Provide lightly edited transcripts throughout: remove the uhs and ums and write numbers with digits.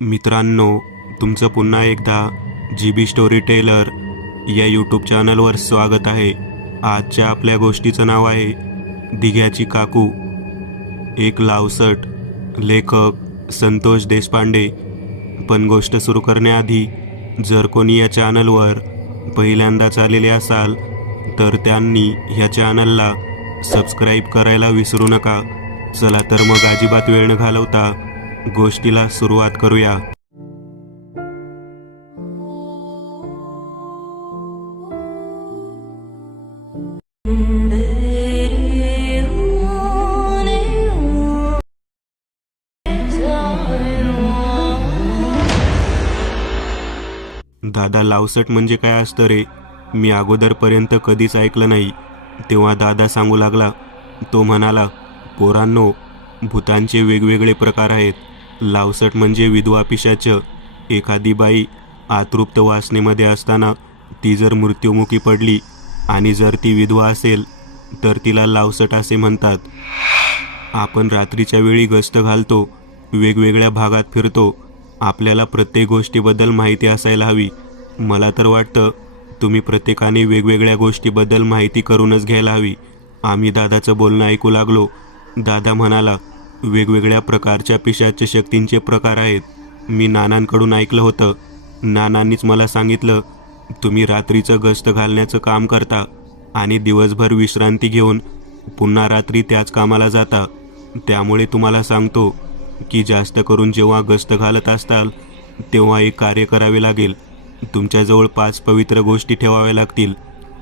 मित्रांनो, तुमचं पुन्हा एकदा GB स्टोरी टेलर या यूट्यूब चॅनलवर स्वागत आहे. आजच्या आपल्या गोष्टीचं नाव आहे दिघ्याची काकू. एक लावसट. लेखक संतोष देशपांडे. पण गोष्ट सुरू करण्याआधी जर कोणी या चॅनलवर पहिल्यांदाच आलेले असाल तर त्यांनी ह्या चॅनलला सबस्क्राईब करायला विसरू नका. चला तर मग अजिबात वेळ न घालवता गोष्टीला सुरुवात करूया. दादा, लावसट म्हणजे काय असतं रे? मी अगोदरपर्यंत कधीच ऐकलं नाही. तेव्हा दादा सांगू लागला. तो म्हणाला, पोरांनो, भूतांचे वेगवेगळे प्रकार आहेत. लावसट म्हणजे विधवा पिशाच. एखादी बाई आतृप्त वासनेमध्ये असताना ती जर मृत्युमुखी पडली आणि जर ती विधवा असेल तर तिला लावसट असे म्हणतात. आपण रात्रीच्या वेळी गस्त घालतो, वेगवेगळ्या भागात फिरतो. आपल्याला प्रत्येक गोष्टीबद्दल माहिती असायला हवी. मला तर वाटतं तुम्ही प्रत्येकाने वेगवेगळ्या गोष्टीबद्दल माहिती करूनच घ्यायला हवी. आम्ही दादाचं बोलणं ऐकू लागलो. दादा म्हणाला, वेगवेगळ्या प्रकारच्या पिशाच्य शक्तींचे प्रकार आहेत. मी नानांकडून ऐकलं होतं. नानांनीच मला सांगितलं, तुम्ही रात्रीचं गस्त घालण्याचं काम करता आणि दिवसभर विश्रांती घेऊन पुन्हा रात्री त्याच कामाला जाता. त्यामुळे तुम्हाला सांगतो की जास्त करून जेव्हा गस्त घालत असताल तेव्हा एक कार्य करावे लागेल. तुमच्याजवळ 5 पवित्र गोष्टी ठेवाव्या लागतील.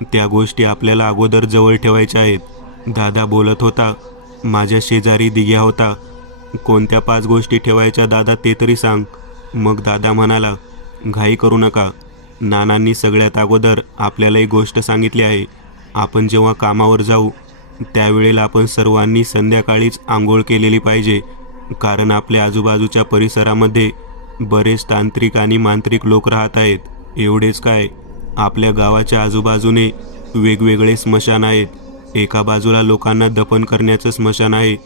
त्या गोष्टी आपल्याला अगोदर जवळ ठेवायच्या आहेत. दादा बोलत होता. माझ्या शेजारी दिघ्या होता. कोणत्या 5 गोष्टी ठेवायच्या दादा, ते तरी सांग. मग दादा म्हणाला, घाई करू नका. नानांनी सगळ्यात अगोदर आपल्याला एक गोष्ट सांगितली आहे. आपण जेव्हा कामावर जाऊ त्यावेळेला आपण सर्वांनी संध्याकाळीच आंघोळ केलेली पाहिजे. कारण आपल्या आजूबाजूच्या परिसरामध्ये बरेच तांत्रिक आणि मांत्रिक लोक राहत आहेत. एवढेच काय, आपल्या गावाच्या आजूबाजूने वेगवेगळे स्मशान आहेत. एका बाजूला लोकांना दफन करण्याचं स्मशान आहे,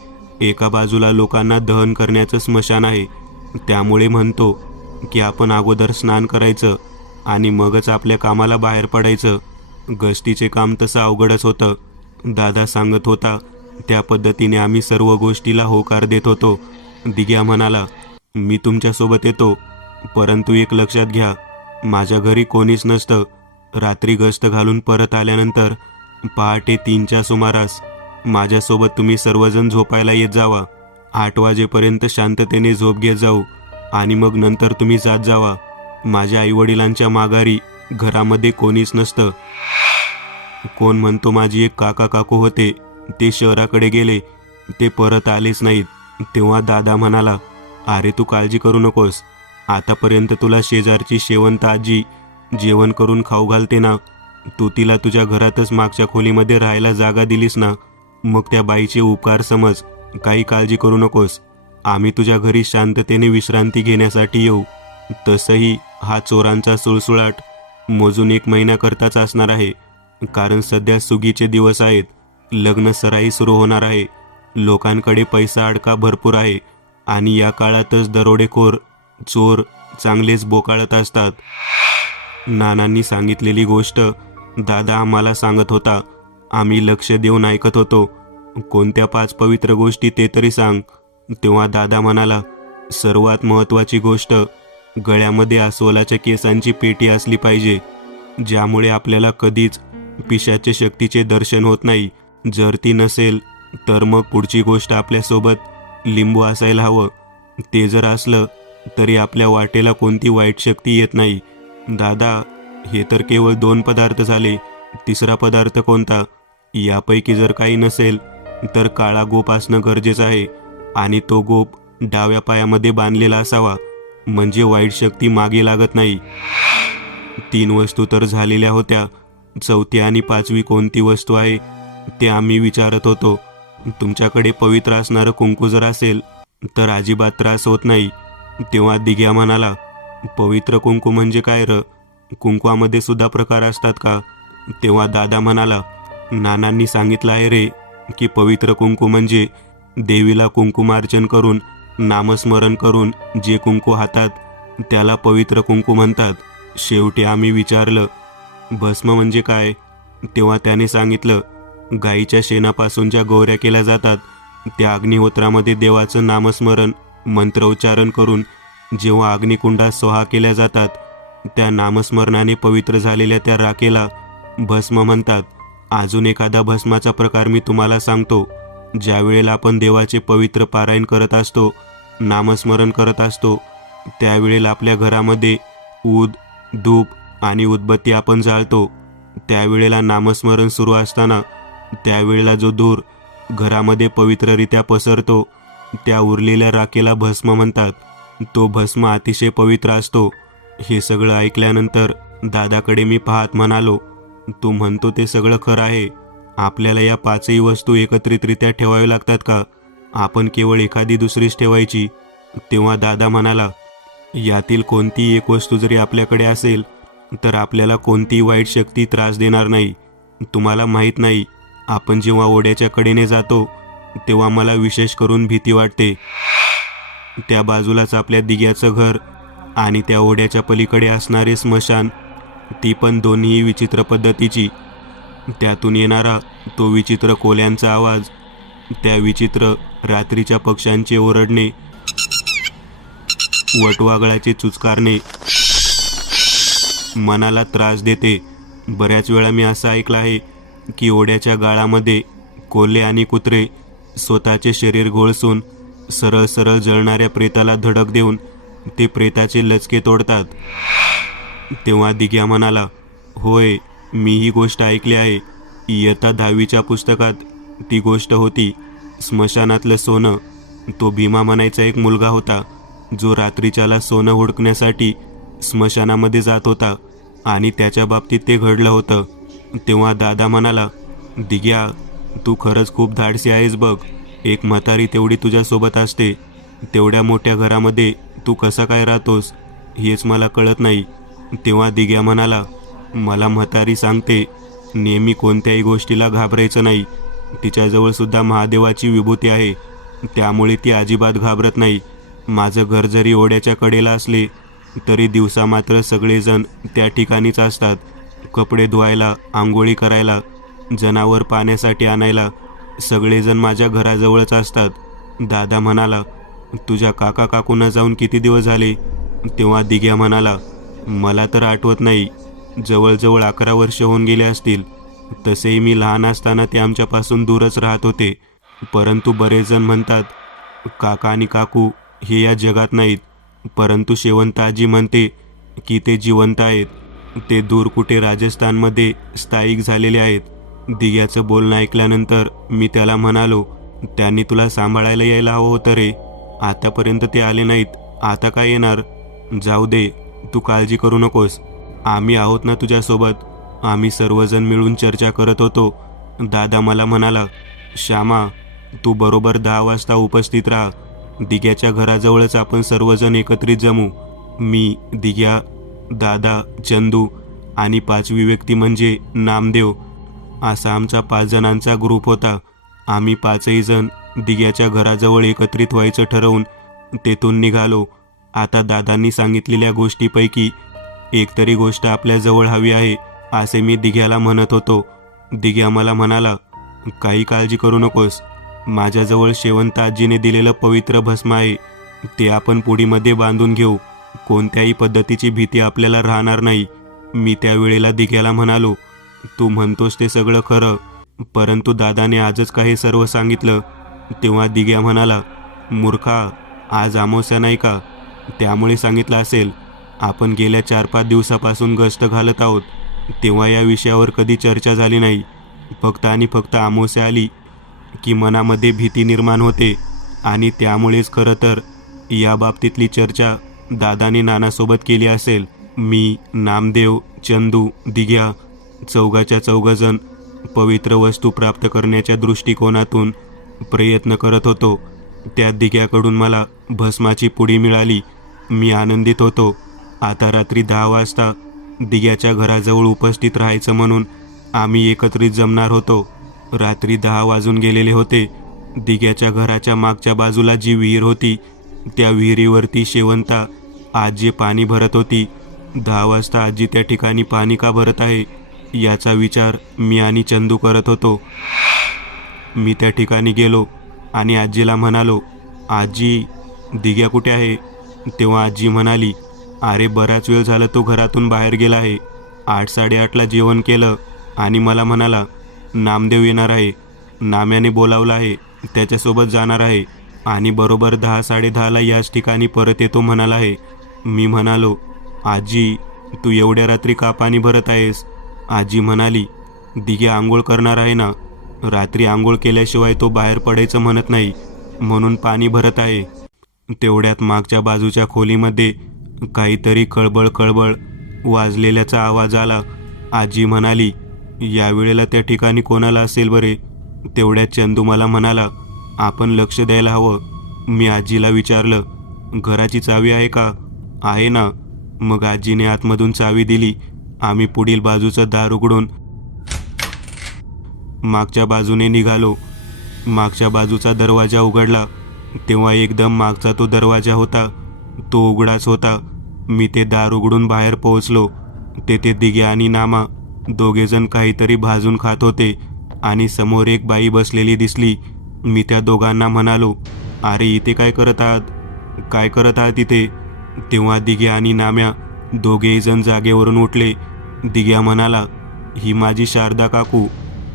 एका बाजूला लोकांना दहन करण्याचं स्मशान आहे. त्यामुळे म्हणतो की आपण अगोदर स्नान करायचं आणि मगच आपल्या कामाला बाहेर पडायचं. गस्तीचे काम तसं अवघडच होतं. दादा सांगत होता त्या पद्धतीने आम्ही सर्व गोष्टीला होकार देत होतो. दिघ्या म्हणाला, मी तुमच्यासोबत येतो, परंतु एक लक्षात घ्या, माझ्या घरी कोणीच नसतं. रात्री गस्त घालून परत आल्यानंतर पहाटे 3च्या सुमारास माझ्यासोबत तुम्ही सर्वजण झोपायला येत जावा. 8 वाजेपर्यंत शांततेने झोप घेत जाऊ आणि मग नंतर तुम्ही जात जावा. माझ्या आईवडिलांच्या माघारी घरामध्ये कोणीच नसतं. कोण म्हणतो माझी एक काका काकू होते, ते शहराकडे गेले, ते परत आलेच नाहीत. तेव्हा दादा म्हणाला, अरे तू काळजी करू नकोस. आतापर्यंत तुला शेजारची शेवंत आजी जेवण करून खाऊ घालते ना. तू तिला तुझ्या घरातच मागच्या खोलीमध्ये राहायला जागा दिलीस ना. मग त्या बाईचे उपकार समज. काही काळजी करू नकोस. आम्ही तुझ्या घरी शांततेने विश्रांती घेण्यासाठी येऊ. तसंही हा चोरांचा सुळसुळाट मोजून 1 महिन्याकरताच असणार आहे. कारण सध्या सुगीचे दिवस आहेत. लग्न सराई सुरू होणार आहे. लोकांकडे पैसा अडका भरपूर आहे आणि या काळातच दरोडेखोर चोर चांगलेच बोकाळत असतात. नानांनी सांगितलेली गोष्ट दादा आम्हाला सांगत होता. आम्ही लक्ष देऊन ऐकत होतो. कोणत्या 5 पवित्र गोष्टी ते तरी सांग. तेव्हा दादा म्हणाला, सर्वात महत्त्वाची गोष्ट, गळ्यामध्ये अस्वलाच्या केसांची पेटी असली पाहिजे, ज्यामुळे आपल्याला कधीच पिशाच्य शक्तीचे दर्शन होत नाही. जर ती नसेल तर मग पुढची गोष्ट, आपल्यासोबत लिंबू असायला हवं. ते जर असलं तरी आपल्या वाटेला कोणती वाईट शक्ती येत नाही. दादा, हे तर केवळ 2 पदार्थ झाले. तिसरा पदार्थ कोणता? यापैकी जर काही नसेल तर काळा गोप असणं गरजेचं आहे आणि तो गोप डाव्या पायामध्ये बांधलेला असावा, म्हणजे वाईट शक्ती मागे लागत नाही. 3 वस्तू तर झालेल्या होत्या. 4थी आणि 5वी कोणती वस्तू आहे ते आम्ही विचारत होतो. तुमच्याकडे पवित्र असणारं कुंकू जर असेल तर अजिबात त्रास होत नाही. तेव्हा दिघ्या म्हणाला, पवित्र कुंकू म्हणजे काय र? कुंकवामध्ये सुद्धा प्रकार असतात का? तेव्हा दादा म्हणाला, नानांनी सांगितलं आहे रे की पवित्र कुंकू म्हणजे देवीला कुंकुमार्चन करून नामस्मरण करून जे कुंकू हातात त्याला पवित्र कुंकू म्हणतात. शेवटी आम्ही विचारलं, भस्म म्हणजे काय? तेव्हा त्याने सांगितलं, गाईच्या शेणापासून ज्या गोवऱ्या केल्या जातात त्या अग्निहोत्रामध्ये देवाचं नामस्मरण मंत्रोच्चारण करून जेव्हा अग्निकुंडात सोहा केल्या जातात त्या नामस्मरणाने पवित्र झालेल्या त्या राखेला भस्म म्हणतात. अजून एखादा भस्माचा प्रकार मी तुम्हाला सांगतो. ज्या वेळेला आपण देवाचे पवित्र पारायण करत असतो, नामस्मरण करत असतो, त्यावेळेला आपल्या घरामध्ये ऊद, धूप आणि उदबत्ती आपण जाळतो. त्यावेळेला नामस्मरण सुरू असताना त्यावेळेला जो धूर घरामध्ये पवित्ररित्या पसरतो त्या उरलेल्या राखेला भस्म म्हणतात. तो भस्म अतिशय पवित्र असतो. हे सगळं ऐकल्यानंतर दादाकडे मी पाहत म्हणालो, तू म्हणतो ते सगळं खरं आहे. आपल्याला या 5ही वस्तू एकत्रितरित्या ठेवाव्या लागतात का? आपण केवळ एखादी दुसरीच ठेवायची? तेव्हा दादा म्हणाला, यातील कोणतीही एक वस्तू जरी आपल्याकडे असेल तर आपल्याला कोणतीही वाईट शक्ती त्रास देणार नाही. तुम्हाला माहीत नाही, आपण जेव्हा ओढ्याच्या कडेने जातो तेव्हा मला विशेष करून भीती वाटते. त्या बाजूलाच आपल्या दिग्याचं घर आणि त्या ओढ्याच्या पलीकडे असणारे स्मशान, ती पण दोन्ही विचित्र पद्धतीची. त्यातून येणारा तो विचित्र कोल्यांचा आवाज, त्या विचित्र रात्रीच्या पक्ष्यांचे ओरडणे, वटवागळाचे चुचकारणे मनाला त्रास देते. बऱ्याच वेळा मी असं ऐकलं आहे की ओढ्याच्या गाळामध्ये कोल्हे आणि कुत्रे स्वतःचे शरीर घोळसून सरळ सरळ जळणाऱ्या प्रेताला धडक देऊन ते प्रेताचे लचके तोडतात. तेव्हा दिग्या म्हणाला, होय, मी ही गोष्ट ऐकली आहे. इयत्ता 10वीच्या पुस्तकात ती गोष्ट होती. स्मशानातलं सोनं. तो भीमा म्हणायचा एक मुलगा होता जो रात्रीच्याला सोनं हुडकण्यासाठी स्मशानामध्ये जात होता आणि त्याच्या बाबतीत ते घडलं होतं. तेव्हा दादा म्हणाला, दिग्या, तू खरंच खूप धाडसी आहेस बघ. एक म्हातारी तेवढी तुझ्यासोबत असते, तेवढ्या मोठ्या घरामध्ये तू कसा काय राहतोस हेच मला कळत नाही. तेव्हा दिग्या म्हणाला, मला म्हातारी सांगते नेहमी कोणत्याही गोष्टीला घाबरायचं नाही. तिच्याजवळसुद्धा महादेवाची विभूती आहे, त्यामुळे ती अजिबात घाबरत नाही. माझं घर जरी ओढ्याच्या कडेला असले तरी दिवसा मात्र सगळेजण त्या ठिकाणीच असतात. कपडे धुवायला, आंघोळी करायला, जनावर पाण्यासाठी आणायला सगळेजण माझ्या घराजवळच असतात. दादा म्हणाला, तुझ्या काका काकूंना जाऊन किती दिवस झाले? तेव्हा दिग्या म्हणाला, मला तर आठवत नाही. जवळजवळ 11 वर्ष होऊन गेले असतील. तसेही मी लहान असताना ते आमच्यापासून दूरच राहत होते. परंतु बरेच जण म्हणतात काका आणि काकू हे या जगात नाहीत. परंतु शेवंत आजी म्हणते की ते जिवंत आहेत. ते दूर कुठे राजस्थानमध्ये स्थायिक झालेले आहेत. दिग्याचं बोलणं ऐकल्यानंतर मी त्याला म्हणालो, त्यांनी तुला सांभाळायला यायला हवं होतं रे. आतापर्यंत ते आले नाहीत, आता काय येणार? जाऊ दे, तू काळजी करू नकोस. आम्ही आहोत ना तुझ्यासोबत. आम्ही सर्वजण मिळून चर्चा करत होतो. दादा मला म्हणाला, श्यामा, तू बरोबर 10 वाजता उपस्थित राहा. दिग्याच्या घराजवळच आपण सर्वजण एकत्रित जमू. मी, दिग्या, दादा, चंदू आणि 5वी व्यक्ती म्हणजे नामदेव, असा आमचा 5 जणांचा ग्रुप होता. आम्ही 5ही जण दिग्याच्या घराजवळ एकत्रित व्हायचं ठरवून तेथून निघालो. आता दादांनी सांगितलेल्या गोष्टीपैकी एक तरी गोष्ट आपल्याजवळ हवी आहे असे मी दिग्याला म्हणत होतो. दिग्या मला म्हणाला, काही काळजी करू नकोस. माझ्याजवळ शेवंत आजीने दिलेलं पवित्र भस्म आहे. ते आपण पुडीमध्ये बांधून घेऊ. कोणत्याही पद्धतीची भीती आपल्याला राहणार नाही. मी त्यावेळेला दिग्याला म्हणालो, तू म्हणतोस ते सगळं खरं, परंतु दादाने आजच काही सर्व सांगितलं. तेव्हा दिग्या म्हणाला, मूर्खा, आज अमावस्या नाही का? त्यामुळे सांगितलं असेल. आपण गेल्या 4-5 दिवसापासून गस्त घालत आहोत, तेव्हा या विषयावर कधी चर्चा झाली नाही. फक्त आणि फक्त अमावस्या आली की मनामध्ये भीती निर्माण होते आणि त्यामुळेच खरं तर या बाबतीतली चर्चा दादाने नानासोबत केली असेल. मी, नामदेव, चंदू, दिग्या चौघाच्या चौघजण पवित्र वस्तू प्राप्त करण्याच्या दृष्टिकोनातून प्रयत्न करत होतो. त्या दिग्याकडून मला भस्माची पुडी मिळाली. मी आनंदित होतो. आता रात्री 10 वाजता दिग्याच्या घराजवळ उपस्थित राहायचं म्हणून आम्ही एकत्रित जमणार होतो. रात्री 10 वाजून गेलेले होते. दिग्याच्या घराच्या मागच्या बाजूला जी विहीर होती त्या विहिरीवरती शेवंता आजी पाणी भरत होती. 10 वाजता आजी त्या ठिकाणी पाणी का भरत आहे याचा विचार मी आणि चंदू करत होतो. मी त्या ठिकाणी गेलो आणि आजीला म्हणालो, आजी, दिग्या कुठे आहे? तेव्हा आजी म्हणाली, अरे बराच वेळ झाला तो घरातून बाहेर गेला आहे. 8-8:30ला जेवण केलं आणि मला म्हणाला नामदेव येणार आहे, नाम्याने बोलावलं आहे, त्याच्यासोबत जाणार आहे आणि बरोबर 10-10:30ला याच ठिकाणी परत येतो म्हणाला आहे. मी म्हणालो, आजी, तू एवढ्या रात्री का पाणी भरत आहेस? आजी म्हणाली, दिग्या आंघोळ करणार आहे ना, रात्री आंघोळ केल्याशिवाय तो बाहेर पडायचं म्हणत नाही, म्हणून पाणी भरत आहे. तेवढ्यात मागच्या बाजूच्या खोलीमध्ये काहीतरी खळबळ खळबळ वाजलेल्याचा आवाज आला. आजी म्हणाली, यावेळेला त्या ठिकाणी कोणाला असेल बरे? तेवढ्यात चंदू मला म्हणाला, आपण लक्ष द्यायला हवं. मी आजीला विचारलं, घराची चावी आहे का? आहे ना. मग आजीने आतमधून चावी दिली. आम्ही पुढील बाजूचं दार उघडून मागच्या बाजूने निघालो. मागच्या बाजूचा दरवाजा उघडला तेव्हा एकदम मागचा तो दरवाजा होता तो उघडाच होता. मी ते दार उघडून बाहेर पोहोचलो. तेथे दिग्या आणि नामा दोघेजण काहीतरी भाजून खात होते आणि समोर एक बाई बसलेली दिसली. मी त्या दोघांना म्हणालो, अरे इथे काय करत आहात? काय करत आहात इथे? तेव्हा दिग्या आणि नाम्या दोघेही जण जागेवरून उठले. दिग्या म्हणाला, ही माझी शारदा काकू,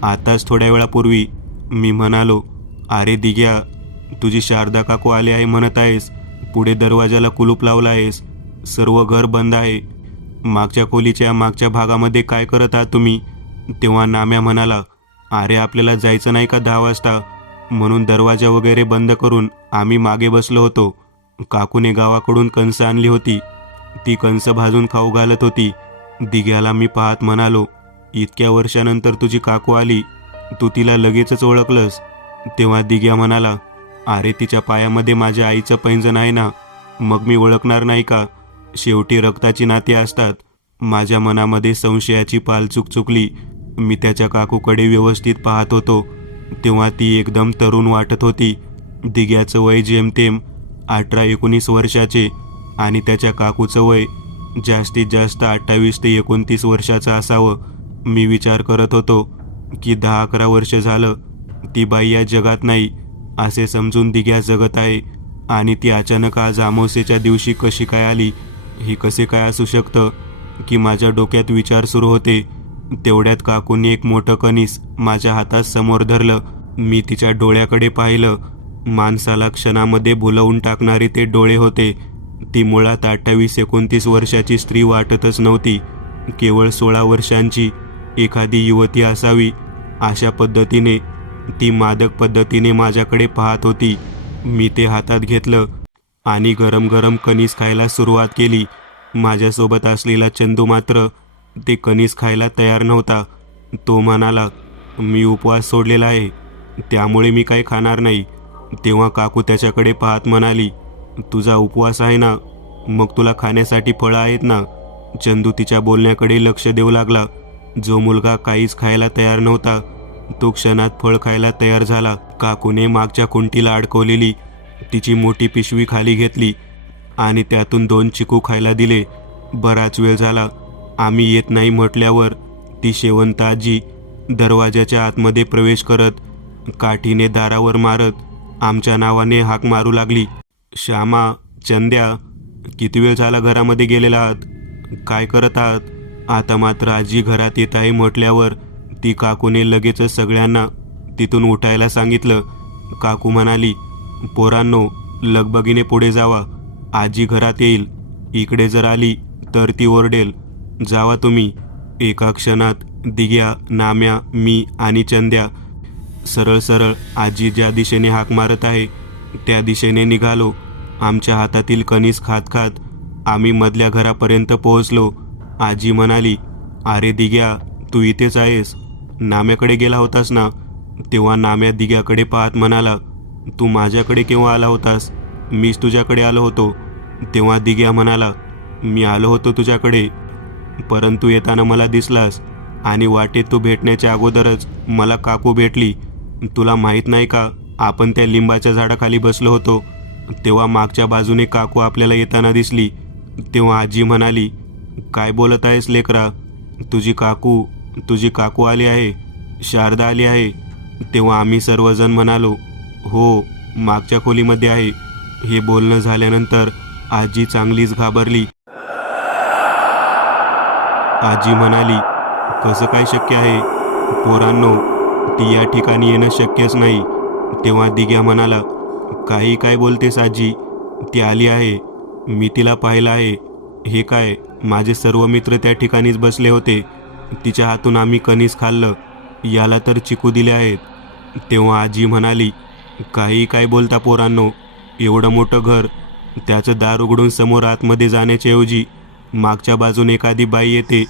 आताच थोड्या वेळापूर्वी. मी म्हणालो, अरे दिग्या, तुझी शारदा काकू आले आहे म्हणत आहेस, पुढे दरवाजाला कुलूप लावला आहेस, सर्व घर बंद आहे, मागच्या खोलीच्या मागच्या भागामध्ये काय करत आहात तुम्ही? तेव्हा नाम्या म्हणाला, अरे आपल्याला जायचं नाही का 10 वाजता, म्हणून दरवाजा वगैरे बंद करून आम्ही मागे बसलो होतो. काकूने गावाकडून कणसं आणली होती, ती कणसं भाजून खाऊ घालत होती. दिग्याला मी पाहत म्हणालो, इतक्या वर्षानंतर तुझी काकू आली, तू तिला लगेचच ओळखलंस? तेव्हा दिग्या म्हणाला, अरे तिच्या पायामध्ये माझ्या आईचं पैंजण आहे ना, मग मी ओळखणार नाही का? शेवटी रक्ताची नाती असतात. माझ्या मनामध्ये संशयाची पाल चुकचुकली. मी त्याच्या काकूकडे व्यवस्थित पाहत होतो तेव्हा ती एकदम तरुण वाटत होती. दिग्याचं वय जेमतेम 18-19 वर्षाचे आणि त्याच्या काकूचं वय जास्तीत जास्त 28 ते 29 वर्षाचं असावं. मी विचार करत होतो की 10-11 वर्ष झालं ती बाई या जगात नाही असे समजून दिग्या जगत आहे आणि ती अचानक आज अमावस्येच्या दिवशी कशी काय आली? हे कसे काय असू शकतं की माझ्या डोक्यात विचार सुरू होते. तेवढ्यात काकूंनी एक मोठं कणीस माझ्या हातात समोर धरलं. मी तिच्या डोळ्याकडे पाहिलं. माणसाला क्षणामध्ये भुलवून टाकणारे ते डोळे होते. ती मुळात 28-29 वर्षाची स्त्री वाटतच नव्हती, केवळ 16 वर्षांची एखादी युवती असावी. अशा पद्धतीने ती मादक पद्धतीने माझ्याकडे पाहत होती. मी ते हातात घेतलं आणि गरम गरम कणीस खायला सुरुवात केली. माझ्यासोबत असलेला चंदू मात्र ते कणीस खायला तयार नव्हता. तो म्हणाला, मी उपवास सोडलेला आहे, त्यामुळे मी काही खाणार नाही. तेव्हा काकू त्याच्याकडे पाहत म्हणाली, तुझा उपवास आहे ना, मग तुला खाण्यासाठी फळं आहेत ना? चंदू तिच्या बोलण्याकडे लक्ष देऊ लागला. जो मुलगा काहीच खायला तयार नव्हता तो क्षणात फळ खायला तयार झाला. काकूने मागच्या खुंटीला अडकवलेली तिची मोठी पिशवी खाली घेतली आणि त्यातून 2 चिकू खायला दिले. बराच वेळ झाला. आम्ही येत नाही म्हटल्यावर ती शेवंत आजी दरवाजाच्या आतमध्ये प्रवेश करत काठीने दारावर मारत आमच्या नावाने हाक मारू लागली, श्यामा, चंद्या, किती वेळ झाला घरामध्ये गेलेला आहात? काय करत आहात? आता मात्र आजी घरात येत आहे म्हटल्यावर ती काकूने लगेचच सगळ्यांना तिथून उठायला सांगितलं. काकू म्हणाली, पोरांनो, लगबगीने पुढे जावा, आजी घरात येईल. इकडे जर आली तर ती ओरडेल, जावा तुम्ही. एका क्षणात दिग्या, नाम्या, मी आणि चंद्या सरळ सरळ आजी ज्या दिशेने हाक मारत आहे त्या दिशेने निघालो. आमच्या हातातील कणीस खात खात आम्ही मधल्या घरापर्यंत पोहोचलो. आजी म्हणाली, अरे दिग्या, तू इथेच आहेस? नाम्याकडे गेला होतास ना? तेव्हा नाम्या दिग्याकडे पाहत म्हणाला, तू माझ्याकडे केव्हा आला होतास? मीच तुझ्याकडे आलो होतो. तेव्हा दिग्या म्हणाला, मी आलो होतो तुझ्याकडे, परंतु येताना मला दिसलास आणि वाटेत तू भेटण्याच्या अगोदरच मला काकू भेटली. तुला माहीत नाही का, आपण त्या लिंबाच्या झाडाखाली बसलो होतो तेव्हा मागच्या बाजूने काकू आपल्याला येताना दिसली. तेव्हा आजी म्हणाली, काय बोलत आहेस लेकरा? तुझी काकू आली आहे, शारदा आली आहे. तेव्हा आम्ही सर्वजण म्हणालो, हो, मागच्या खोलीमध्ये आहे. हे बोलणं झाल्यानंतर आजी चांगलीच घाबरली. आजी म्हणाली, कसं काय शक्य आहे पोरांनो, ती या ठिकाणी येणं शक्यच नाही. तेव्हा दिग्या म्हणाला, काही काय बोलतेस आजी, ती आली आहे, मी तिला पाहिलं आहे. हे काय, माझे सर्व मित्र त्या ठिकाणीच बसले होते. तिच्या हातून आम्ही कणीस खाल्लं, याला तर चिकू दिले आहेत. तेव्हा आजी म्हणाली, काही काय बोलता पोरांनो, एवढं मोठं घर, त्याचं दार उघडून समोर आतमध्ये जाण्याच्या ऐवजी मागच्या बाजूने एखादी बाई येते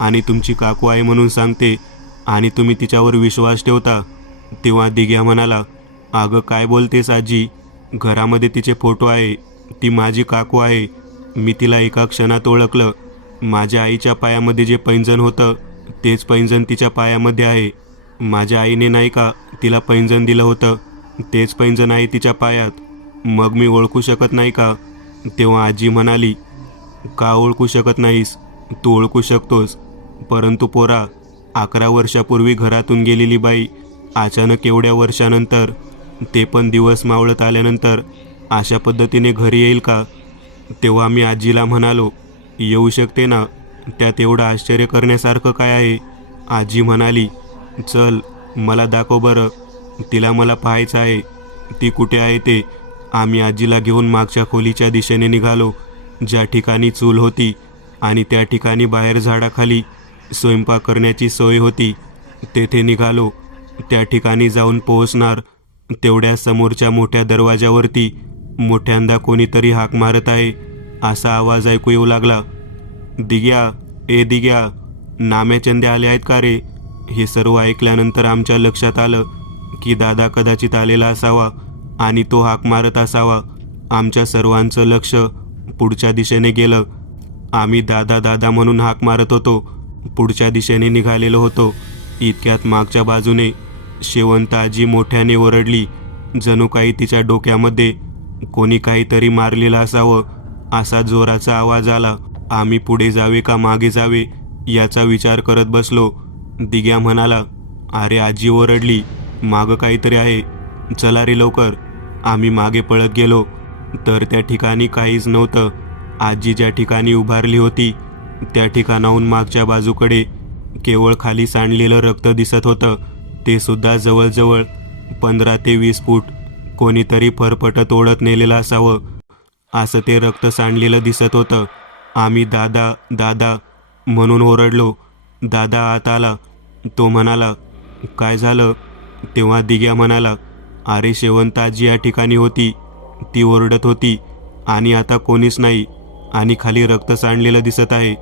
आणि तुमची काकू आहे म्हणून सांगते आणि तुम्ही तिच्यावर विश्वास ठेवता. तेव्हा दिग्या म्हणाला, अगं काय बोलतेस आजी, घरामध्ये तिचे फोटो आहे, ती माझी काकू आहे. मी तिला एका क्षणात ओळखलं. माझ्या आईच्या पायामध्ये जे पैंजण होतं तेच पैंजण तिच्या पायामध्ये आहे. माझ्या आईने नाही का तिला पैंजण दिलं होतं, तेच पैंजण आहे तिच्या पायात. मग मी ओळखू शकत नाही का? तेव्हा आजी म्हणाली, का ओळखू शकत नाहीस? तू ओळखू शकतोस, परंतु पोरा, 11 वर्षापूर्वी घरातून गेलेली बाई अचानक एवढ्या वर्षानंतर, ते पण दिवस मावळत आल्यानंतर, अशा पद्धतीने घरी येईल का? तेव्हा मी आजीला म्हणालो, येऊ शकते ना, त्यात एवढं आश्चर्य करण्यासारखं काय आहे? आजी म्हणाली, चल मला दाखव बरं, तिला मला पाहायचं आहे, ती कुठे आहे ते. आम्ही आजीला घेऊन मागच्या खोलीच्या दिशेने निघालो, ज्या ठिकाणी चूल होती आणि त्या ठिकाणी बाहेर झाडाखाली स्वयंपाक करण्याची सोय होती. तेथे निघालो. त्या ठिकाणी जाऊन पोहोचणार तेवढ्या समोरच्या मोठ्या दरवाजावरती मोठ्यांदा कोणीतरी हाक मारत आहे असा आवाज ऐकू येऊ लागला. दिग्या, ए दिग्या, नाम्याचंद्या आले आहेत का रे? हे सर्व ऐकल्यानंतर आमच्या लक्षात आलं की दादा कदाचित आलेला असावा आणि तो हाक मारत असावा. आमच्या सर्वांचं लक्ष पुढच्या दिशेने गेलं. आम्ही दादा दादा म्हणून हाक मारत होतो, पुढच्या दिशेने निघालेलो होतो. इतक्यात मागच्या बाजूने शेवंत आजी मोठ्याने ओरडली, जणू काही तिच्या डोक्यामध्ये कोणी काहीतरी मारलेलं असावं असा जोराचा आवाज आला. आम्ही पुढे जावे का मागे जावे याचा विचार करत बसलो. दिग्या म्हणाला, अरे आजी ओरडली, मागं काहीतरी आहे, चला रे लवकर. आम्ही मागे पळत गेलो तर त्या ठिकाणी काहीच नव्हतं. आजी ज्या ठिकाणी उभारली होती त्या ठिकाणाहून मागच्या बाजूकडे केवळ खाली सांडलेलं रक्त दिसत होतं. ते सुद्धा जवळजवळ 15 ते 20 फूट कोणीतरी फरफटत ओढत नेलेलं असावं असं ते रक्त सांडलेलं दिसत होतं. आम्ही दादा दादा म्हणून ओरडलो. दादा आत आला. तो म्हणाला, काय झालं? तेव्हा दिग्या म्हणाला, अरे शेवंत आजी या ठिकाणी होती, ती ओरडत होती आणि आता कोणीच नाही आणि खाली रक्त सांडलेलं दिसत आहे.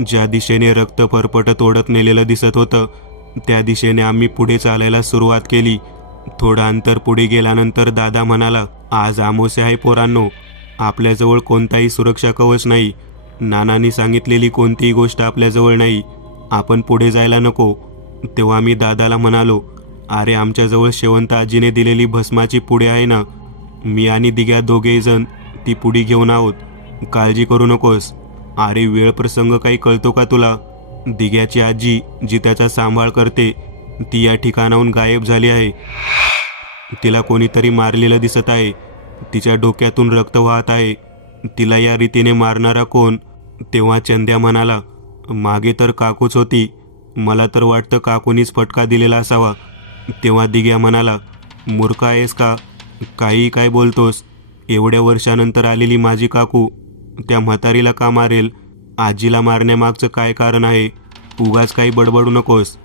ज्या दिशेने रक्त फरफटत ओढत नेलेलं दिसत होतं त्या दिशेने आम्ही पुढे चालायला सुरुवात केली. थोडं अंतर पुढे गेल्यानंतर दादा म्हणाला, आज अमावास्या आहे पोरांनो, आपल्याजवळ कोणताही सुरक्षा कवच नाही. नानांनी सांगितलेली कोणतीही गोष्ट आपल्याजवळ नाही, आपण पुढे जायला नको. तेव्हा मी दादाला म्हणालो, अरे आमच्याजवळ शेवंत आजीने दिलेली भस्माची पुडी आहे ना, मी आणि दिग्या दोघेही जण ती पुडी घेऊन आहोत, काळजी करू नकोस. अरे वेळ प्रसंग काही कळतो का तुला? दिग्याची आजी जी त्याचा सांभाळ करते ती या ठिकाणाहून गायब झाली आहे. तिला कोणीतरी मारलेलं दिसत आहे. तिच्या डोक्यातून रक्त वाहत आहे. तिला या रीतीने मारणारा कोण? तेव्हा चंद्या म्हणाला, मागे तर काकूच होती, मला तर वाटतं काकूनीच फटका दिलेला असावा. तेव्हा दिग्या म्हणाला, मूर्ख आहेस का? काही काय बोलतोस? एवढ्या वर्षानंतर आलेली माझी काकू त्या म्हातारीला का मारेल? आजीला मारण्यामागचं काय कारण आहे? उगाच काही बडबडू नकोस.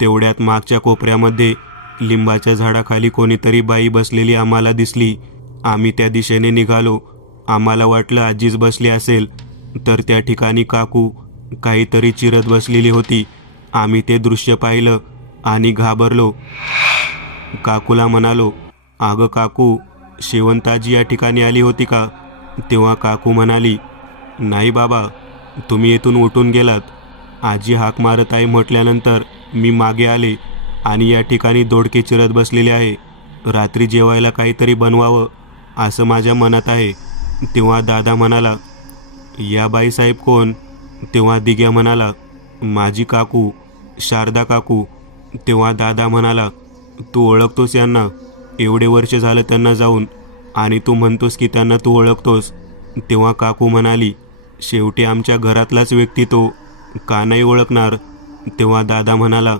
तेवढ्यात मागच्या कोपऱ्यामध्ये लिंबाच्या झाडाखाली कोणीतरी बाई बसलेली आम्हाला दिसली. आम्ही त्या दिशेने निघालो. आम्हाला वाटलं आजीच बसली असेल, तर त्या ठिकाणी काकू काहीतरी चिरत बसलेली होती. आम्ही ते दृश्य पाहिलं आणि घाबरलो. काकूला म्हणालो, अगं काकू, शेवंताजी या ठिकाणी आली होती का? तेव्हा काकू म्हणाली, नाही बाबा, तुम्ही येथून उठून गेलात. आजी हाक मारत आहे म्हटल्यानंतर मी मागे आले आणि या ठिकाणी दोडके चिरत बसलेले आहे. रात्री जेवायला काहीतरी बनवावं असं माझ्या मनात आहे. तेव्हा दादा म्हणाला, या बाईसाहेब कोण? तेव्हा दिग्या म्हणाला, माझी काकू, शारदा काकू. तेव्हा दादा म्हणाला, तू ओळखतोस यांना? एवढे वर्ष झालं त्यांना जाऊन, आणि तू म्हणतोस की त्यांना तू ओळखतोस. तेव्हा काकू म्हणाली, शेवटी आमच्या घरातलाच व्यक्ती तो, का नाही ओळखणार? तेव्हा दादा म्हणाला,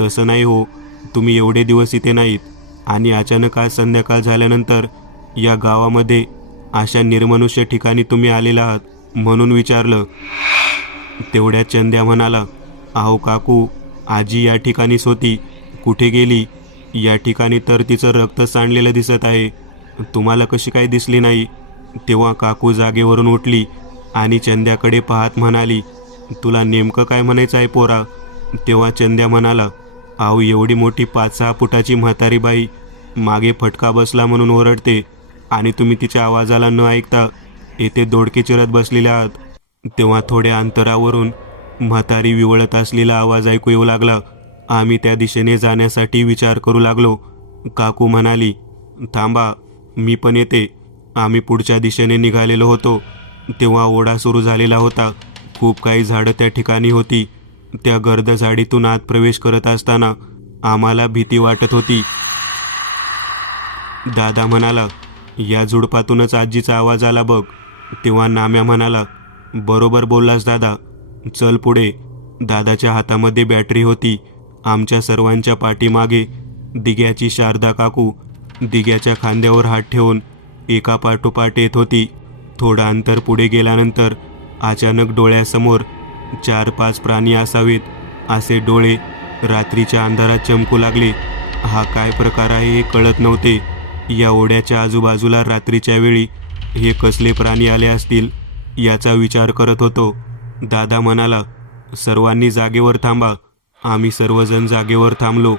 तसं नाही हो, तुम्ही एवढे दिवस इथे नाहीत आणि अचानक आज संध्याकाळ झाल्यानंतर या गावामध्ये अशा निर्मनुष्य ठिकाणी तुम्ही आलेला आहात, म्हणून विचारलं. तेवढ्या चंद्या म्हणाला, अहो काकू, आजी या ठिकाणीच होती, कुठे गेली? या ठिकाणी तर तिचं रक्त सांडलेलं दिसत आहे, तुम्हाला कशी काय दिसली नाही? तेव्हा काकू जागेवरून उठली आणि चंद्याकडे पाहत म्हणाली, तुला नेमकं काय म्हणायचं आहे पोरा? तेव्हा चंद्या म्हणाला, अहो एवढी मोठी 5-6 फुटाची म्हातारी बाई मागे फटका बसला म्हणून ओरडते, आणि तुम्ही तिच्या आवाजाला न ऐकता येथे दोडके चिरत बसलेले आहात. तेव्हा थोड्या अंतरावरून म्हातारी विवळत असलेला आवाज ऐकू येऊ लागला. आम्ही त्या दिशेने जाण्यासाठी विचार करू लागलो. काकू म्हणाली, थांबा, मी पण येते. आम्ही पुढच्या दिशेने निघालेलो होतो तेव्हा ओढा सुरू झालेला होता. खूप काही झाडं त्या ठिकाणी होती. त्या गर्द झाडीतून आत प्रवेश करत असताना आम्हाला भीती वाटत होती. दादा म्हणाला, या झुडपातूनच आजीचा आवाज आला बघ. तेव्हा नाम्या म्हणाला, बरोबर बोललास दादा, चल पुढे. दादाच्या हातामध्ये बॅटरी होती. आमच्या सर्वांच्या पाठीमागे दिग्याची शारदा काकू दिग्याच्या खांद्यावर हात ठेवून एका पाठोपाठ येत होती. थोडं अंतर पुढे गेल्यानंतर अचानक डोळ्यासमोर 4-5 प्राणी असावेत असे डोळे रात्रीच्या अंधारात चमकू लागले. हा काय प्रकार आहे हे कळत नव्हते. या ओढ्याच्या आजूबाजूला रात्रीच्या वेळी हे कसले प्राणी आले असतील याचा विचार करत होतो. दादा म्हणाला, सर्वांनी जागेवर थांबा. आम्ही सर्वजण जागेवर थांबलो.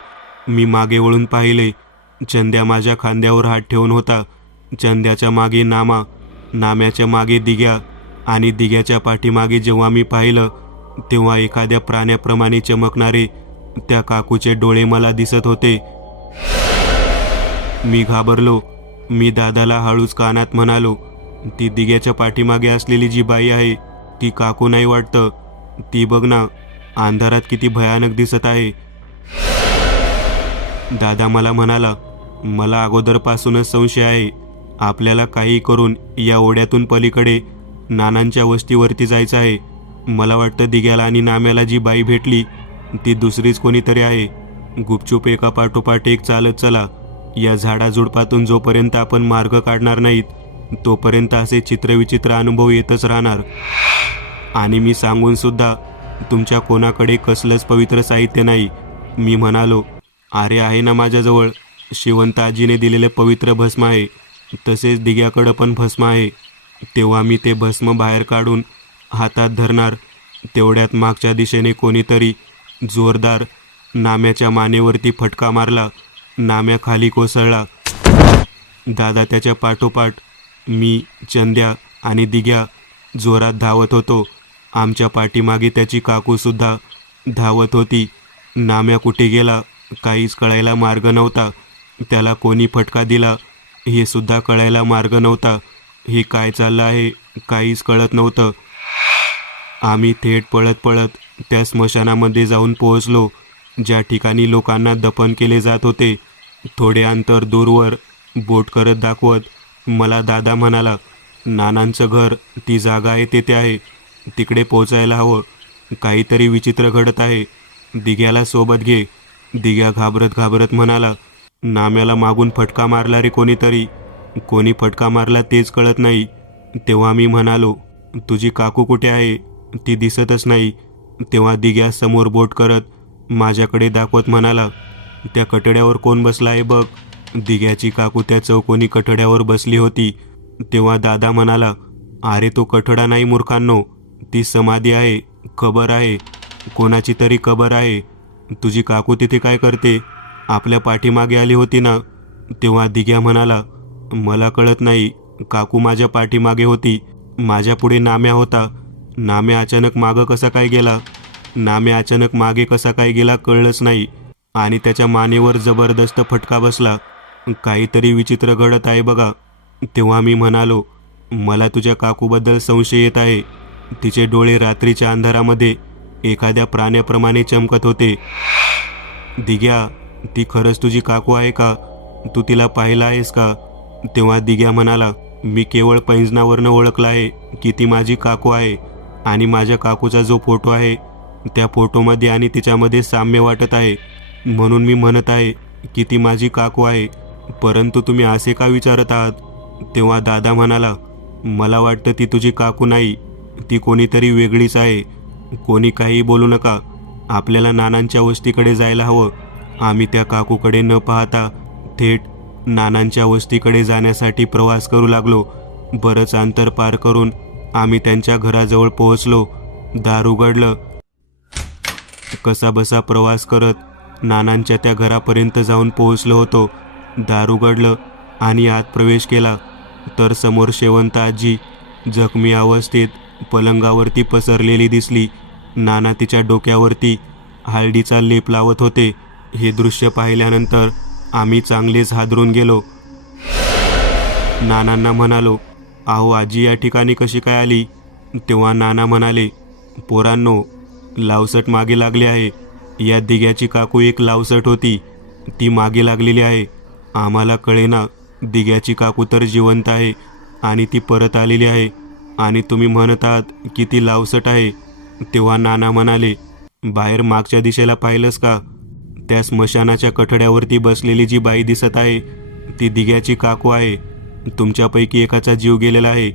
मी मागे वळून पाहिले. चंद्या माझ्या खांद्यावर हात ठेवून होता. चंद्याच्या मागे नामा, नाम्याच्या मागे दिग्या, आणि दिग्याच्या पाठीमागे जेव्हा मी पाहिलं तेव्हा एखाद्या प्राण्याप्रमाणे चमकणारे त्या काकूचे डोळे मला दिसत होते. मी घाबरलो. मी दादाला हळूच कानात म्हणालो, ती दिग्याच्या पाठीमागे असलेली जी बाई आहे ती काकू नाही वाटतं. ती बघ ना, अंधारात किती भयानक दिसत आहे. दादा मला म्हणाला, मला अगोदरपासूनच संशय आहे. आपल्याला काही करून या ओढ्यातून पलीकडे नानांच्या वस्तीवरती जायचं आहे. मला वाटतं दिग्याला आणि नाम्याला जी बाई भेटली ती दुसरीच कोणीतरी आहे. गुपचूप एका पाठोपाठ एक चालत चला. या झाडाझुडपातून जोपर्यंत आपण मार्ग काढणार नाहीत तोपर्यंत असे चित्रविचित्र अनुभव येतच राहणार. आणि मी सांगून सुद्धा तुमच्या कोणाकडे कसलंच पवित्र साहित्य नाही. मी म्हणालो, अरे आहे ना माझ्याजवळ, शिवंत आजीने दिलेले पवित्र भस्म आहे. तसेच दिग्याकडं पण भस्म आहे. तेव्हा मी ते भस्म बाहेर काढून हातात धरणार तेवढ्यात मागच्या दिशेने कोणीतरी जोरदार नाम्याच्या मानेवरती फटका मारला. नाम्या खाली कोसळला. दादा त्याच्या पाठोपाठ, मी, चंद्या आणि दिग्या जोरात धावत होतो. आमच्या पाठीमागे त्याची काकूसुद्धा धावत होती. नाम्या कुठे गेला काहीच कळायला मार्ग नव्हता. त्याला कोणी फटका दिला हे सुद्धा कळायला मार्ग नव्हता. हे काय चाललं आहे काहीच कळत नव्हतं. आम्ही थेट पळत पळत त्या स्मशानामध्ये जाऊन पोहोचलो ज्या ठिकाणी लोकांना दफन केले जात होते. थोडे अंतर दूरवर बोट करत दाखवत मला दादा म्हणाला, नानांचं घर ती जागा आहे तेथे आहे, तिकडे पोचायला हवं. काहीतरी विचित्र घडत आहे, दिग्याला सोबत घे. दिग्या घाबरत घाबरत म्हणाला, नाम्याला मागून फटका मारला रे कोणीतरी. कोणी फटका मारला तेच कळत नाही. तेव्हा मी म्हणालो, तुझी काकू कुठे आहे? ती दिसतच नाही. तेव्हा दिग्या समोर बोट करत माझ्याकडे दाखवत म्हणाला, त्या कठड्यावर कोण बसला आहे बघ. दिग्याची काकू त्या चौकोनी कठड्यावर बसली होती. तेव्हा दादा म्हणाला, अरे तो कठडा नाही मूर्खांनो, ती समाधी आहे, कबर आहे, कोणाची तरी कबर आहे. तुझी काकू तिथे काय करते? आपल्या पाठीमागे आली होती ना? तेव्हा दिग्या म्हणाला, मला कळत नाही, काकू माझ्या पाठीमागे होती, माझ्या पुढे नाम्या होता. नाम्या अचानक मागं कसा काय गेला? नाम्या अचानक मागे कसा काय गेला कळलंच नाही. आणि त्याच्या मानेवर जबरदस्त फटका बसला. काहीतरी विचित्र घडत आहे बघा. तेव्हा मी म्हणालो, मला तुझ्या काकूबद्दल संशय येत आहे. तिचे डोळे रात्रीच्या अंधारामध्ये एखाद्या प्राण्याप्रमाणे चमकत होते. दिग्या, ती खरंच तुझी काकू आहे का? तू तिला पाहिलं आहेस का? तेव्हा दिग्या म्हणाला, मी केवळ पैंजणावरनं ओळखलं आहे की ती माझी काकू आहे आणि माझ्या काकूचा जो फोटो आहे त्या फोटोमध्ये आणि तिच्यामध्ये साम्य वाटत आहे, म्हणून मी म्हणत आहे की ती माझी काकू आहे. परंतु तुम्ही असे का विचारत आहात? तेव्हा दादा म्हणाला, मला वाटतं ती तुझी काकू नाही, ती कोणीतरी वेगळीच आहे. कोणी काही बोलू नका, आपल्याला नानांच्या वस्तीकडे जायला हवं. आम्ही त्या काकूकडे न पाहता थेट नानांच्या वस्तीकडे जाण्यासाठी प्रवास करू लागलो. बरंच अंतर पार करून आम्ही त्यांच्या घराजवळ पोहोचलो. दार उघडलं. कसाबसा प्रवास करत नानांच्या त्या घरापर्यंत जाऊन पोहोचलो होतो. दार उघडलं आणि आत प्रवेश केला तर समोर शेवंत आजी जखमी अवस्थेत पलंगावरती पसरलेली दिसली. नाना तिच्या डोक्यावरती हळदीचा लेप लावत होते. हे दृश्य पाहिल्यानंतर आम्ही चांगलेच हादरून गेलो. नानांना म्हणालो, अहो आजी या ठिकाणी कशी काय आली? तेव्हा नाना म्हणाले, पोरांनो, लावसट मागे लागले आहे. या दिग्याची काकू एक लावसट होती, ती मागे लागलेली आहे. आम्हाला कळेना, दिग्याची काकू तर जिवंत आहे आणि ती परत आलेली आहे आणि तुम्ही म्हणत आहात की ती लावसट आहे. तेव्हा नाना म्हणाले, बाहेर मागच्या दिशेला पाहिलंस का? त्या स्मशानाच्या कठड्यावरती बसलेली जी बाई दिसत आहे ती दिग्याची काकू आहे. तुमच्यापैकी एकाचा जीव गेलेला आहे.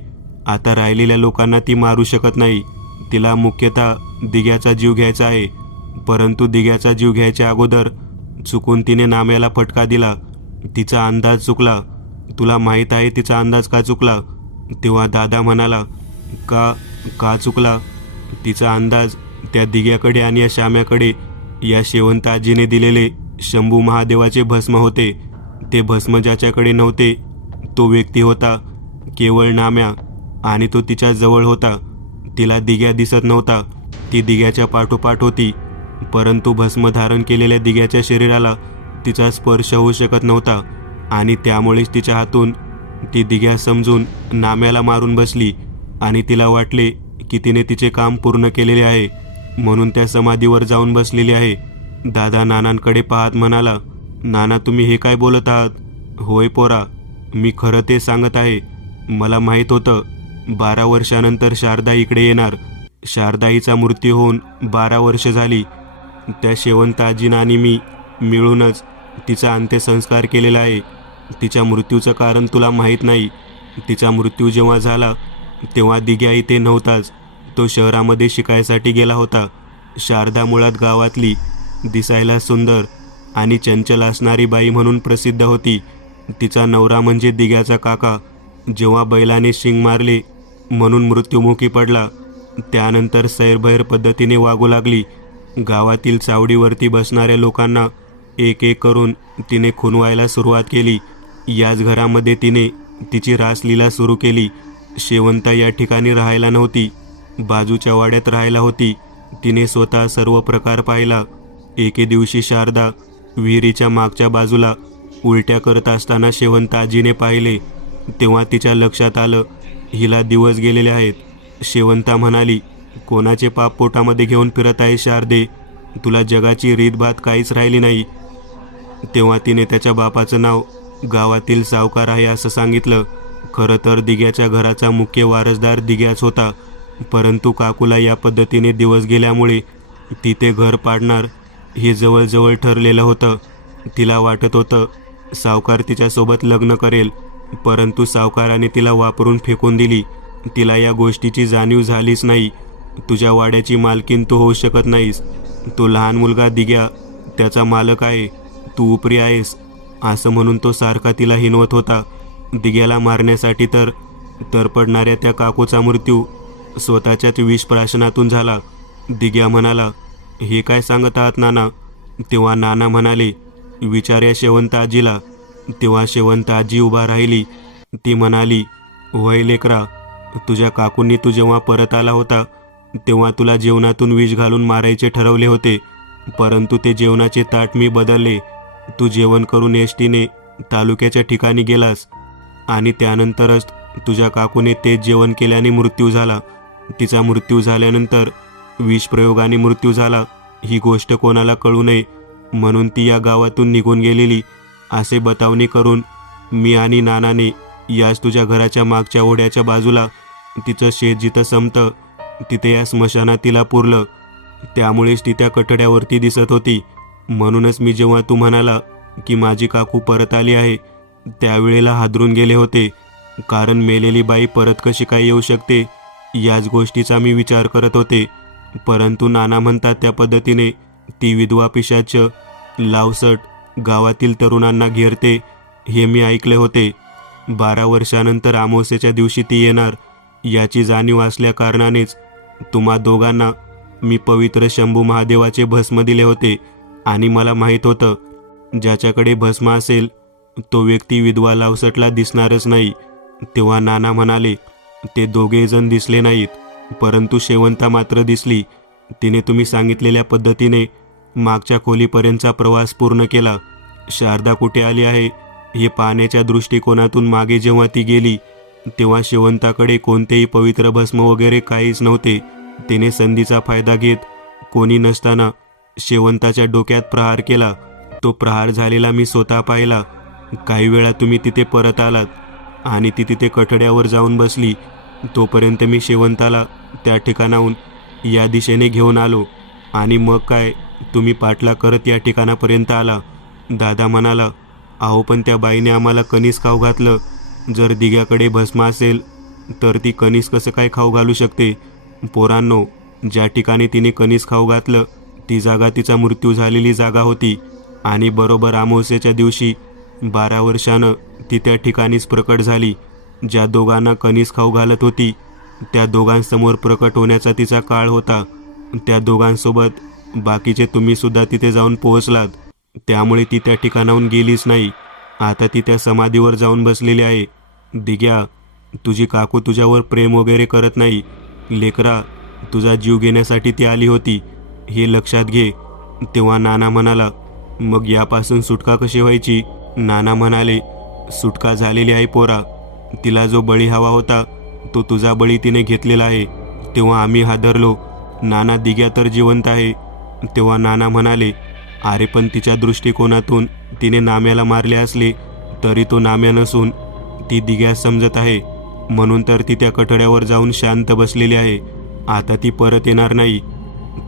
आता राहिलेल्या लोकांना ती मारू शकत नाही. तिला मुख्यतः दिग्याचा जीव घ्यायचा आहे. परंतु दिग्याचा जीव घ्यायच्या अगोदर चुकून तिने नाम्याला फटका दिला. तिचा अंदाज चुकला. तुला माहीत आहे तिचा अंदाज का चुकला? तेव्हा दादा म्हणाला, का चुकला? तिचा अंदाज त्या दिग्याकडे आणि या श्याम्याकडे या शेवंत आजीने दिलेले शंभू महादेवाचे भस्म होते. ते भस्म ज्याच्याकडे नव्हते तो व्यक्ती होता केवळ नाम्या आणि तो तिच्या जवळ होता. तिला दिग्या दिसत नव्हता, ती दिग्याच्या पाठोपाठ होती. परंतु भस्म धारण केलेल्या दिग्याच्या शरीराला तिचा स्पर्श होऊ शकत नव्हता आणि त्यामुळेच तिच्या हातून ती दिग्या समजून नाम्याला मारून बसली आणि तिला वाटले की तिने तिचे काम पूर्ण केलेले आहे, म्हणून त्या समाधीवर जाऊन बसलेली आहे. दादा नानांकडे पाहत म्हणाला, नाना तुम्ही हे काय बोलत आहात? होय पोरा, मी खरं ते सांगत आहे. मला माहीत होतं 12 वर्षानंतर शारदा इकडे येणार. शारदाईचा मृत्यू होऊन 12 वर्ष झाली. त्या शेवंत आजीनं आणि मी मिळूनच तिचा अंत्यसंस्कार केलेला आहे. तिच्या मृत्यूचं कारण तुला माहीत नाही. तिचा मृत्यू जेव्हा झाला तेव्हा दिग्या इथे नव्हताच, तो शहरामध्ये शिकायसाठी गेला होता. शारदा मुळात गावातली दिसायला सुंदर आणि चंचल असणारी बाई म्हणून प्रसिद्ध होती. तिचा नवरा म्हणजे दिग्याचा काका जेव्हा बैलाने शिंग मारले म्हणून मृत्युमुखी पडला, त्यानंतर सैरभैर पद्धतीने वागू लागली. गावातील चावडीवरती बसणाऱ्या लोकांना एक एक करून तिने खुनवायला सुरुवात केली. याच घरामध्ये तिने तिची रासलीला सुरू केली. शेवंता या ठिकाणी राहायला नव्हती, बाजूच्या वाड्यात राहायला होती. तिने स्वतः सर्व प्रकार पाहिला. एके दिवशी शारदा विहिरीच्या मागच्या बाजूला उलट्या करत असताना शेवंत आजीने पाहिले. तेव्हा तिच्या लक्षात आलं, हिला दिवस गेलेले आहेत. शेवंता म्हणाली, कोणाचे पाप पोटामध्ये घेऊन फिरत आहे शारदे? तुला जगाची रीतभात काहीच राहिली नाही. तेव्हा तिने त्याच्या बापाचं नाव गावातील सावकार आहे असं सांगितलं. खरं तर दिग्याच्या घराचा मुख्य वारसदार दिग्याच होता, परंतु काकूला या पद्धतीने दिवस गेल्यामुळे ती ते घर पाडणार हे जवळजवळ ठरलेलं होतं. तिला वाटत होतं सावकार तिच्यासोबत लग्न करेल, परंतु सावकाराने तिला वापरून फेकून दिली. तिला या गोष्टीची जाणीव झालीच नाही. तुझ्या वाड्याची मालकीन तू होऊ शकत नाहीस. तो लहान मुलगा दिग्या त्याचा मालक आहे, तू उपरी आहेस असं म्हणून तो सारखा तिला हिनवत होता. दिग्याला मारण्यासाठी तर तरपडणाऱ्या त्या काकूचा मृत्यू स्वतःच्याच विषप्राशनातून झाला. दिग्या म्हणाला, हे काय सांगत आहात नाना? तेव्हा नाना म्हणाले, विचार्या शेवंत आजीला. तेव्हा शेवंत आजी उभा राहिली. ती म्हणाली, होय लेकरा, तुझ्या काकूंनी तू जेव्हा परत आला होता तेव्हा तुला जेवणातून विष घालून मारायचे ठरवले होते, परंतु ते जेवणाचे ताट मी बदलले. तू जेवण करून एसटीने तालुक्याच्या ठिकाणी गेलास. आणि त्यानंतरच तुझ्या काकूने तेच जेवण केल्याने मृत्यू झाला. तिचा मृत्यू झाल्यानंतर विषप्रयोगाने मृत्यू झाला ही गोष्ट कोणाला कळू नये म्हणून ती या गावातून निघून गेलेली असे बतावणी करून मी आणि नानाने याच तुझ्या घराच्या मागच्या ओढ्याच्या बाजूला तिचं शेत जिथं संपतं तिथे या स्मशानात तिला पुरलं. त्यामुळेच ती त्या कठड्यावरती दिसत होती. म्हणूनच मी जेव्हा तू म्हणाला की माझी काकू परत आली आहे त्यावेळेला हादरून गेले होते, कारण मेलेली बाई परत कशी काय येऊ शकते याच गोष्टीचा मी विचार करत होते. परंतु नाना म्हणतात त्या पद्धतीने ती विधवा पिशाच लावसट गावातील तरुणांना घेरते हे मी ऐकले होते. 12 वर्षानंतर अमावस्येच्या दिवशी ती येणार याची जाणीव असल्या कारणानेच तुम्हा दोघांना मी पवित्र शंभू महादेवाचे भस्म दिले होते आणि मला माहीत होतं ज्याच्याकडे भस्म असेल तो व्यक्ती विधवा लावसटला दिसणारच नाही. तेव्हा नाना म्हणाले ते दोघे जण दिसले नाहीत, परंतु शेवंता मात्र दिसली. तिने तुम्ही सांगितलेल्या पद्धतीने मागच्या खोलीपर्यंतचा प्रवास पूर्ण केला. शारदा कुठे आली आहे हे पाहण्याच्या दृष्टिकोनातून मागे जेव्हा ती गेली तेव्हा शेवंताकडे कोणतेही पवित्र भस्म वगैरे काहीच नव्हते. तिने संधीचा फायदा घेत कोणी नसताना शेवंताच्या डोक्यात प्रहार केला. तो प्रहार झालेला मी स्वतः पाहिला. काही वेळा तुम्ही तिथे परत आलात आणि ती तिथे कठड्यावर जाऊन बसली. तोपर्यंत मी शेवंताला त्या ठिकाणाहून या दिशेने घेऊन आलो आणि मग काय तुम्ही पाठला करत या ठिकाणापर्यंत आला. दादा म्हणाला, अहो पण त्या बाईने आम्हाला कणीस खाऊ घातलं. जर दिग्याकडे भस्म असेल तर ती कणीस कसं काय खाऊ घालू शकते. पोरांनो, ज्या ठिकाणी तिने कणीस खाऊ घातलं ती जागा तिचा मृत्यू झालेली जागा होती आणि बरोबर अमावस्येच्या दिवशी 12 वर्षानं ती त्या ठिकाणीच प्रकट झाली. ज्या दोघांना कणीस खाऊ घालत होती त्या दोघांसमोर प्रकट होण्याचा तिचा काळ होता. त्या दोघांसोबत बाकीचे तुम्ही सुद्धा तिथे जाऊन पोहोचलात. त्यामुळे ती त्या ठिकाणाहून गेलीच नाही. आता ती त्या समाधीवर जाऊन बसलेली आहे. दिग्या, तुझी काकू तुझ्यावर प्रेम वगैरे करत नाही. लेकरा, तुझा जीव घेण्यासाठी ती आली होती हे लक्षात घे. तेव्हा नाना म्हणाला, मग यापासून सुटका कशी व्हायची. नाना म्हणाले, सुटका झालेली आहे पोरा. तिला जो बळी हवा होता तो तुझा बळी तिने घेतलेला आहे. तेव्हा आम्ही हादरलो. नाना, दिग्या तर जिवंत आहे. तेव्हा नाना म्हणाले, अरे पण तिच्या दृष्टिकोनातून तिने नाम्याला मारले असले तरी तो नाम्या नसून ती दिग्यास समजत आहे. म्हणून तर ती त्या कठड्यावर जाऊन शांत बसलेली आहे. आता ती परत येणार नाही.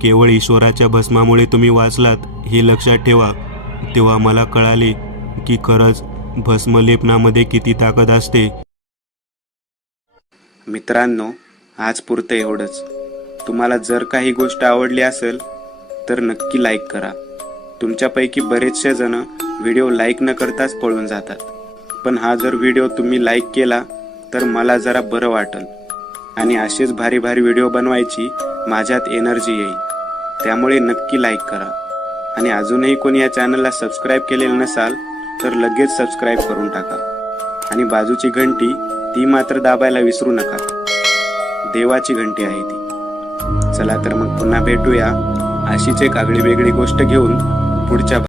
केवळ ईश्वराच्या भस्मामुळे तुम्ही वाचलात हे लक्षात ठेवा. तेव्हा मला कळाले की खरंच भस्मलेपनामध्ये किती ताकद असते. मित्रांनो, आज पुरतं एवढंच. तुम्हाला जर काही गोष्ट आवडली असेल तर नक्की लाईक करा. तुमच्यापैकी बरेचसे जण व्हिडिओ लाईक न करताच पळून जातात, पण हा जर व्हिडिओ तुम्ही लाईक केला तर मला जरा बरं वाटेल आणि असेच भारी भारी व्हिडिओ बनवायची माझ्यात एनर्जी येईल. त्यामुळे नक्की लाईक करा आणि अजूनही कोणी या चॅनलला सबस्क्राईब केलेलं नसाल तर लगेच सबस्क्राईब करून टाका आणि बाजूची घंटी ती मात्र दाबायला विसरू नका. देवाची घंटी आहे ती. चला तर मग पुन्हा भेटूया अशीच एक आगळी वेगळी गोष्ट घेऊन पुढच्या